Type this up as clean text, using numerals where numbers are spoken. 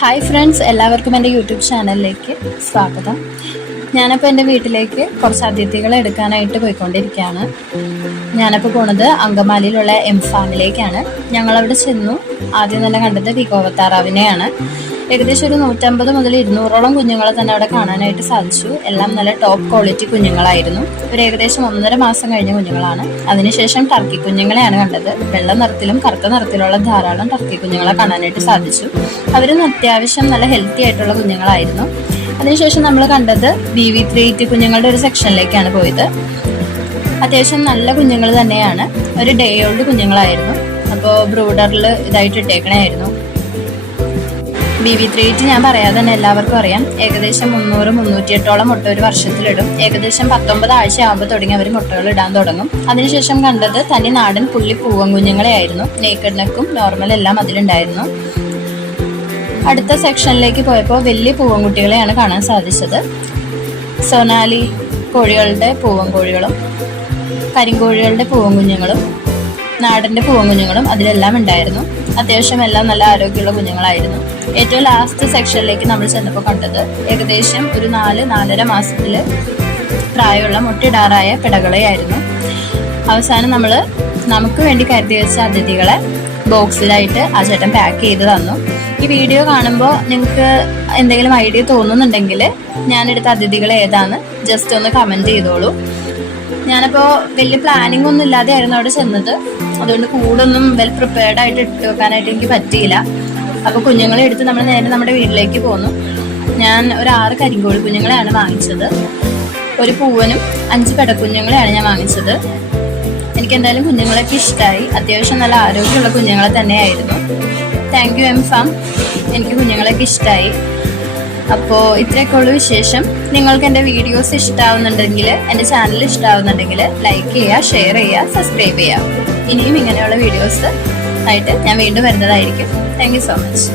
Hi friends, എല്ലാവർക്കും എൻ്റെ YouTube ചാനലിലേക്ക് സ്വാഗതം. ഞാനപ്പോൾ എൻ്റെ വീട്ടിലേക്ക് കുറച്ച് അതിഥികളെ എടുക്കാനായിട്ട് പോയിക്കൊണ്ടിരിക്കുകയാണ്. ഞാനപ്പോൾ പോണത് അങ്കമാലിയിലുള്ള ഫാമിലേക്കാണ്. ഞങ്ങളവിടെ ചെന്നു. ആദ്യം തന്നെ കണ്ടത് വികോവത്താറാവിനെയാണ്. ഏകദേശം ഒരു 150 മുതൽ 200ഓളം കുഞ്ഞുങ്ങളെ തന്നെ അവിടെ കാണാനായിട്ട് സാധിച്ചു. എല്ലാം നല്ല ടോപ്പ് ക്വാളിറ്റി കുഞ്ഞുങ്ങളായിരുന്നു. ഒരു ഏകദേശം 1.5 മാസം കഴിഞ്ഞ കുഞ്ഞുങ്ങളാണ്. അതിനുശേഷം ടർക്കി കുഞ്ഞുങ്ങളെയാണ് കണ്ടത്. വെള്ള നിറത്തിലും കറുത്ത നിറത്തിലുള്ള ധാരാളം ടർക്കി കുഞ്ഞുങ്ങളെ കാണാനായിട്ട് സാധിച്ചു. അവരും അത്യാവശ്യം നല്ല ഹെൽത്തി ആയിട്ടുള്ള കുഞ്ഞുങ്ങളായിരുന്നു. അതിനുശേഷം നമ്മൾ കണ്ടത് BV3 കുഞ്ഞുങ്ങളുടെ ഒരു സെക്ഷനിലേക്കാണ് പോയത്. അത്യാവശ്യം നല്ല കുഞ്ഞുങ്ങൾ തന്നെയാണ്. ഒരു ഡേ ഓൾഡ് കുഞ്ഞുങ്ങളായിരുന്നു. അപ്പോൾ ബ്രൂഡറിൽ ഇതായിട്ട് ഇട്ടേക്കണായിരുന്നു. BV3 ഞാൻ പറയാതെ തന്നെ എല്ലാവർക്കും അറിയാം. ഏകദേശം 300-308ഓളം മുട്ട ഒരു വർഷത്തിലിടും. ഏകദേശം 19 ആഴ്ച ആകുമ്പോൾ തുടങ്ങി അവർ മുട്ടകൾ ഇടാൻ തുടങ്ങും. അതിനുശേഷം കണ്ടത് തനി നാടൻ പുള്ളി പൂവൻ കുഞ്ഞുങ്ങളെ ആയിരുന്നു. നേക്കഡ് നെക്കും നോർമൽ എല്ലാം അതിലുണ്ടായിരുന്നു. അടുത്ത സെക്ഷനിലേക്ക് പോയപ്പോൾ വലിയ പൂവൻ കുട്ടികളെയാണ് കാണാൻ സാധിച്ചത്. സൊനാലി കോഴികളുടെ പൂവൻ കോഴികളും കരിങ്കോഴികളുടെ പൂവൻ കുഞ്ഞുങ്ങളും നാടൻ്റെ പൂവൻ കുഞ്ഞുങ്ങളും അതിലെല്ലാം ഉണ്ടായിരുന്നു. അത്യാവശ്യം എല്ലാം നല്ല ആരോഗ്യമുള്ള കുഞ്ഞുങ്ങളായിരുന്നു. ഏറ്റവും ലാസ്റ്റ് സെക്ഷനിലേക്ക് നമ്മൾ ചെന്നപ്പോൾ കണ്ടത് ഏകദേശം ഒരു 4-4.5 മാസത്തിൽ പ്രായമുള്ള മുട്ടയിടാറായ പിടകളെയായിരുന്നു. അവസാനം നമുക്ക് വേണ്ടി കരുതി വെച്ച അതിഥികളെ ബോക്സിലായിട്ട് ആ ചേട്ടൻ പാക്ക് ചെയ്ത് തന്നു. ഈ വീഡിയോ കാണുമ്പോൾ നിങ്ങൾക്ക് എന്തെങ്കിലും ഐഡിയ തോന്നുന്നുണ്ടെങ്കിൽ ഞാനെടുത്ത അതിഥികൾ ഏതാന്ന് ജസ്റ്റ് ഒന്ന് കമൻറ്റ് ചെയ്തോളൂ. ഞാനപ്പോൾ വലിയ പ്ലാനിങ് ഒന്നും ഇല്ലാതെ ആയിരുന്നു അവിടെ ചെന്നത്. അതുകൊണ്ട് കൂടൊന്നും വെൽ പ്രിപ്പയർഡ് ആയിട്ട് ഇട്ട് വെക്കാനായിട്ട് എനിക്ക് പറ്റിയില്ല. അപ്പോൾ കുഞ്ഞുങ്ങളെ എടുത്ത് നമ്മൾ നേരെ നമ്മുടെ വീട്ടിലേക്ക് പോന്നു. ഞാൻ ഒരു 6 കരിങ്കോഴി കുഞ്ഞുങ്ങളെയാണ് വാങ്ങിച്ചത്. ഒരു പൂവനും 5 പെടക്കുഞ്ഞുങ്ങളെയാണ് ഞാൻ വാങ്ങിച്ചത്. എനിക്ക് എന്തായാലും കുഞ്ഞുങ്ങളൊക്കെ ഇഷ്ടമായി. അത്യാവശ്യം നല്ല ആരോഗ്യമുള്ള കുഞ്ഞുങ്ങളെ തന്നെയായിരുന്നു. Thank you farm. എനിക്ക് കുഞ്ഞുങ്ങളൊക്കെ ഇഷ്ടമായി. അപ്പോൾ ഇത്രയൊക്കെ ഉള്ളു വിശേഷം. നിങ്ങൾക്ക് എൻ്റെ വീഡിയോസ് ഇഷ്ടമാവുന്നുണ്ടെങ്കിൽ, എൻ്റെ ചാനൽ ഇഷ്ടമാവുന്നുണ്ടെങ്കിൽ ലൈക്ക് ചെയ്യുക, ഷെയർ ചെയ്യുക, സബ്സ്ക്രൈബ് ചെയ്യുക. ഇനിയും ഇങ്ങനെയുള്ള വീഡിയോസ് ആയിട്ട് ഞാൻ വീണ്ടും വരുന്നതായിരിക്കും. Thank you so much.